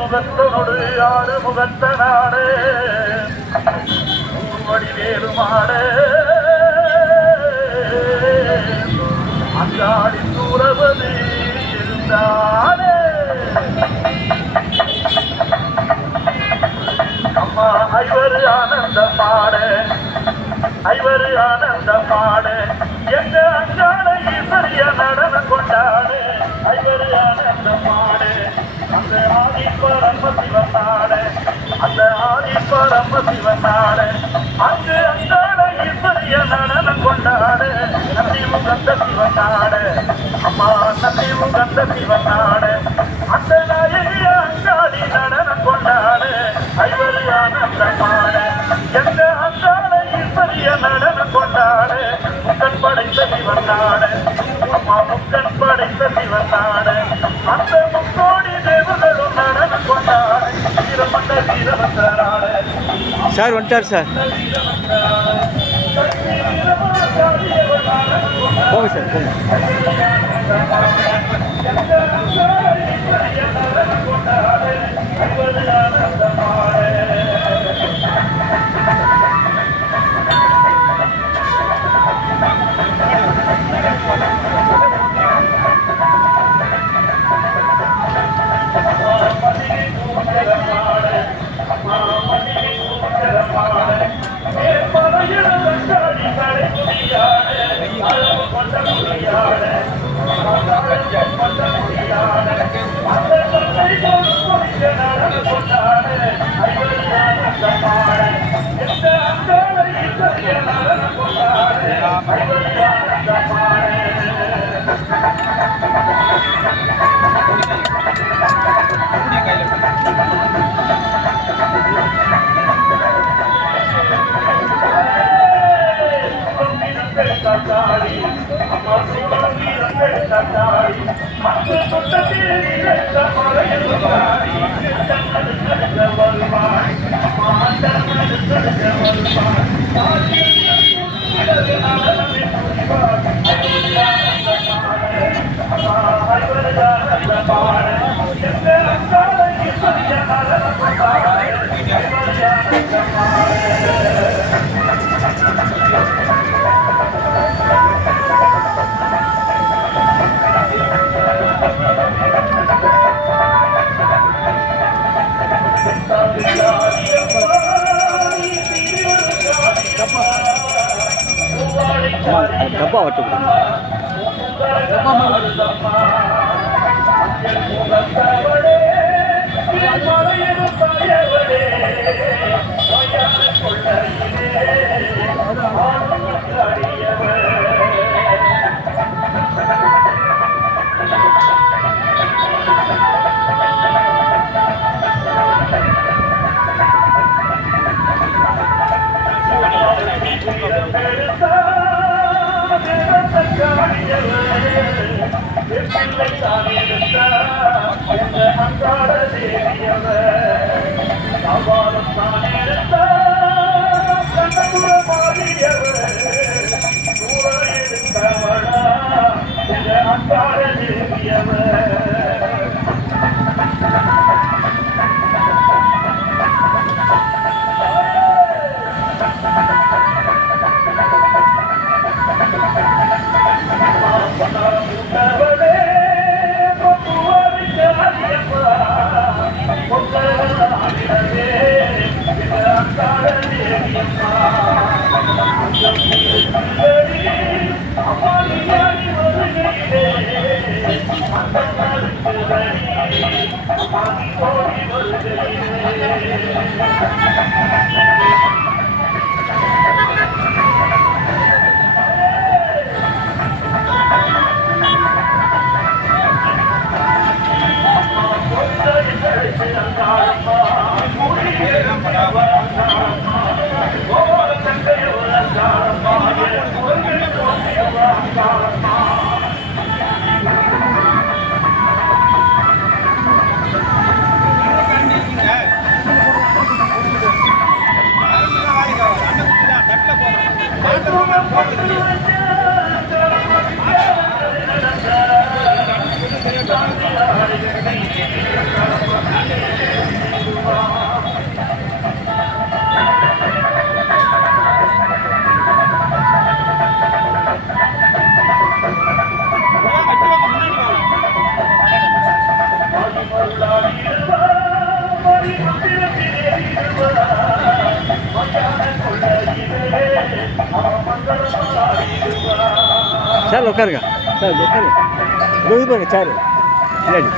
முகத்தனோடு ஆறு முகத்தனாடு வடிவேலுமாடு அங்காடி சூரபதி இருந்தானே அம்மா ஐவரு ஆனந்தம் பாடு ஐவரு ஆனந்தம் பாடு எங்க அங்காட ஈஸ்வரிய நடனம் கொண்டாடு ஐவரு ஆனந்தம் பாடு அந்த ஆதிப்பரம்ப சிவனாடு அந்த ஆதிப்பரம்ப சிவனாடு அங்கு அங்காட ஈஸ்வரிய நடனம் கொண்டாடு நந்தி முகந்த சிவனாடு அம்மா நந்தி முகந்த சிவனாடு அந்த நாயகிய அங்காடி நடனம் கொண்டாடு ஐவரு ஆனந்தம் பாடு எங்க அங்காட ஈஸ்வரிய நடனம் கொண்டாடு முக்கன் படைத்த சிவனாடு அம்மா முக்கன் படைத்த சிவனாடு அந்த முக்கோடி தேவர்களும் நடனம் கொண்டாடு வீரமண்ட வீரபத்ரனாடு சார் வந்துட்டார் சார் போங்க சார் போங்க டப்பா வட்டு டப்பா மலையிருப்பாயவரே நோயான கொள்ளையிலே அடியவர் சார் உட்காருங்க சார் உட்காருங்க இது பாருங்க சார் பின்னாடி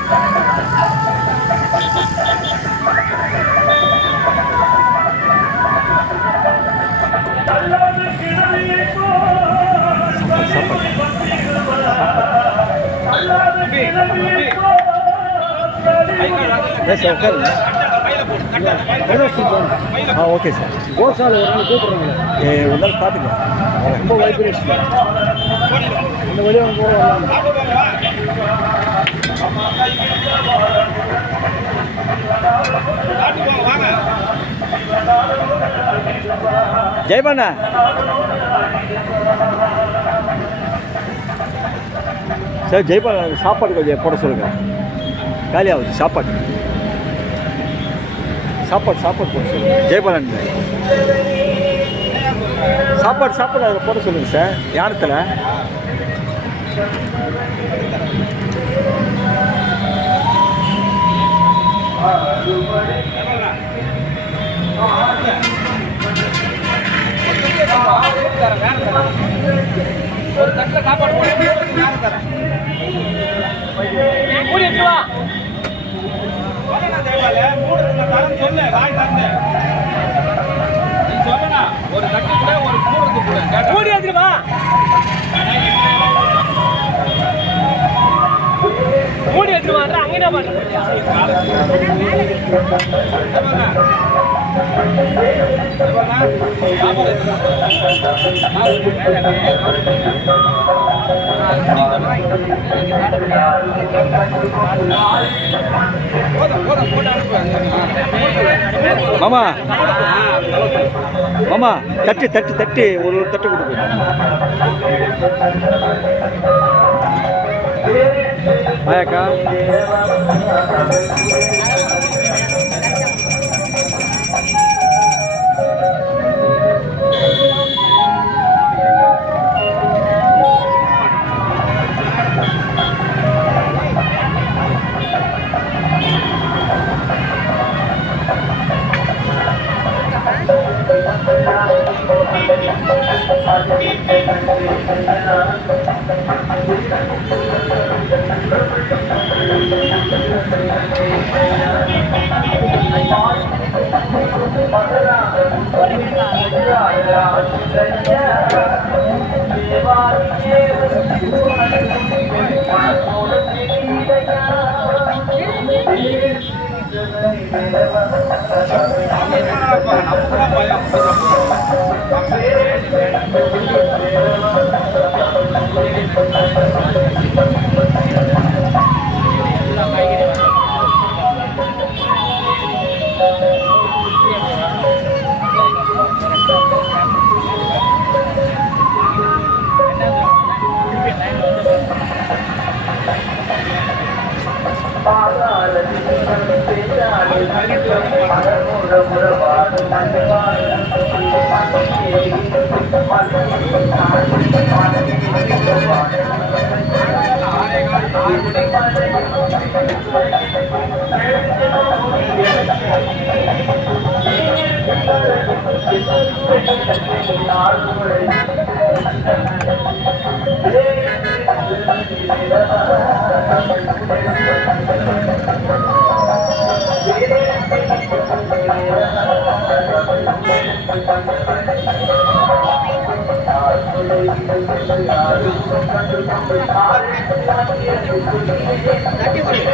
சார் உட்காருங்க ஓகே சார் கோசாலை ஒரு நாள் கூப்பிட்றாங்க ஒரு நாள் பார்த்துக்கலாம் ரொம்ப வைப்ரேஷன் இந்த வழியாக கூட ஜெயபாண்ணா சார் ஜெயபாண்ணா சாப்பாடு கொஞ்சம் போட சொல்லுங்க காலி ஆகுது சாப்பாடு போட சொல்லுங்க ஜெயபாலன் சாப்பாடு அதில் போட சொல்லுங்க சார் யானத்தில் ஒரு தட்டில் சாப்பாடு போட்டு தரேன் சொல்லு வாய் தந்து நீ சொல்லனா ஒரு தட்டு கூட ஒரு கூடுறது கூட கூடி வந்துருமா கூடி வந்துருமா அங்க என்ன மாமா மாமா தட்டு ஒரு தட்டு கொடுங்க ஆயாக்கா Thank you.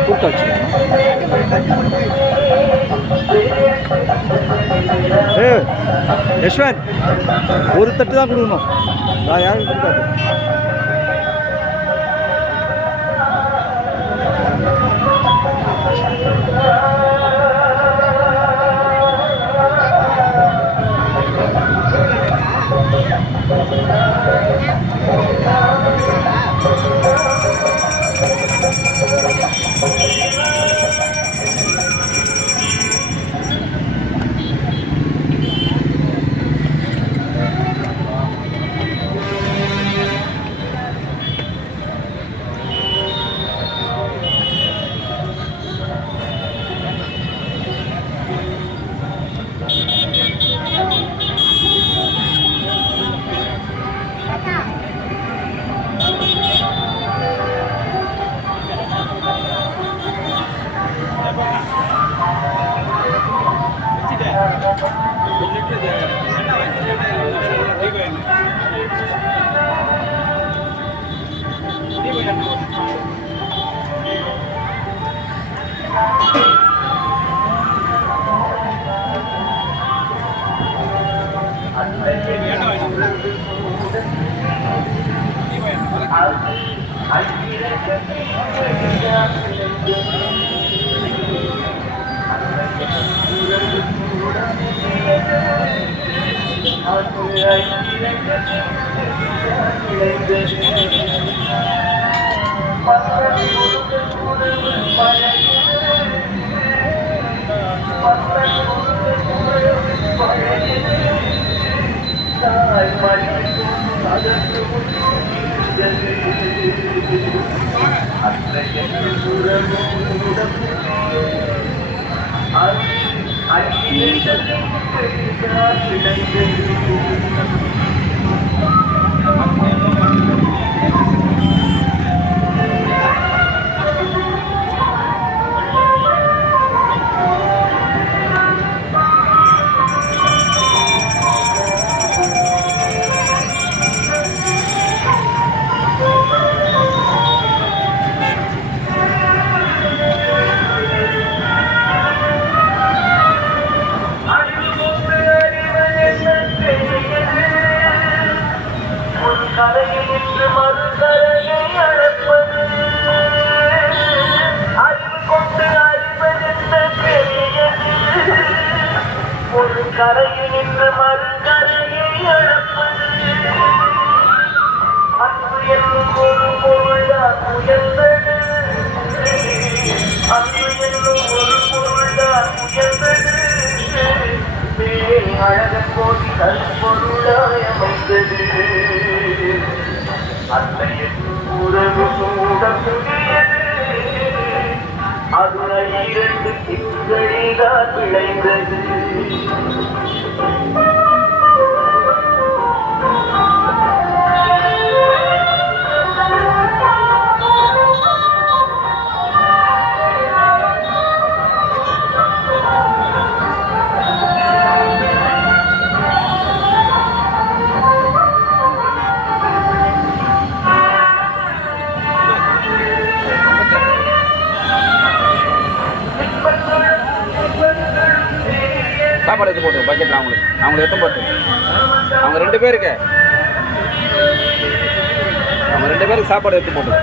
கூப்பிட்டாச்சு. யஷ்வந்த் ஒரு தட்டு தான் கொடுக்கணும், நான் யாரும் கொடுக்காது. சாப்பாடு எடுத்து போட்டு பக்கெட்டில் அவங்களுக்கு எடுத்து போட்டு அவங்க 2 பேருக்கு சாப்பாடு எடுத்து போட்டு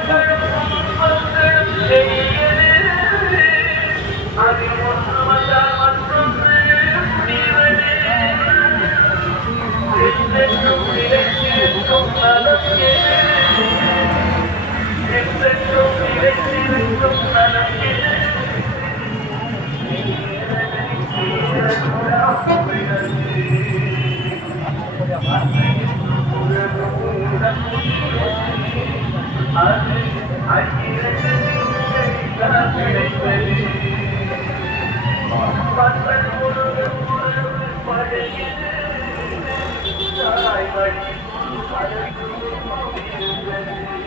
Thank you.